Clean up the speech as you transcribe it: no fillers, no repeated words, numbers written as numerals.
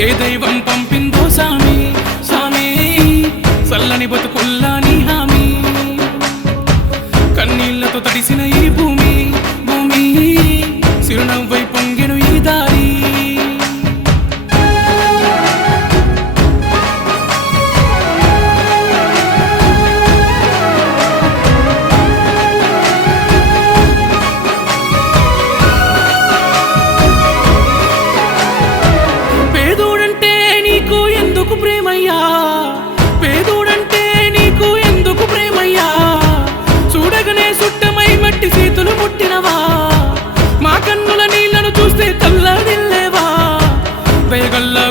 ఏ దైవం పంపిందో సామి సామి చల్లని బతుకుల్లా నీ హామీ కన్నీళ్లతో తడిసిన ఈ భూమి భూమి చిరునవ్వై పొంగెను ఈ దారి పేదోడంటే నీకు ఎందుకు ప్రేమయ్యా పేదోడంటే నీకు ఎందుకు ప్రేమయ్యా చూడగనే సుట్టమై మట్టి చేతులు ముట్టినవా మా కన్నుల నీళ్లను చూస్తే తల్లడిల్లేవా దయగల్లా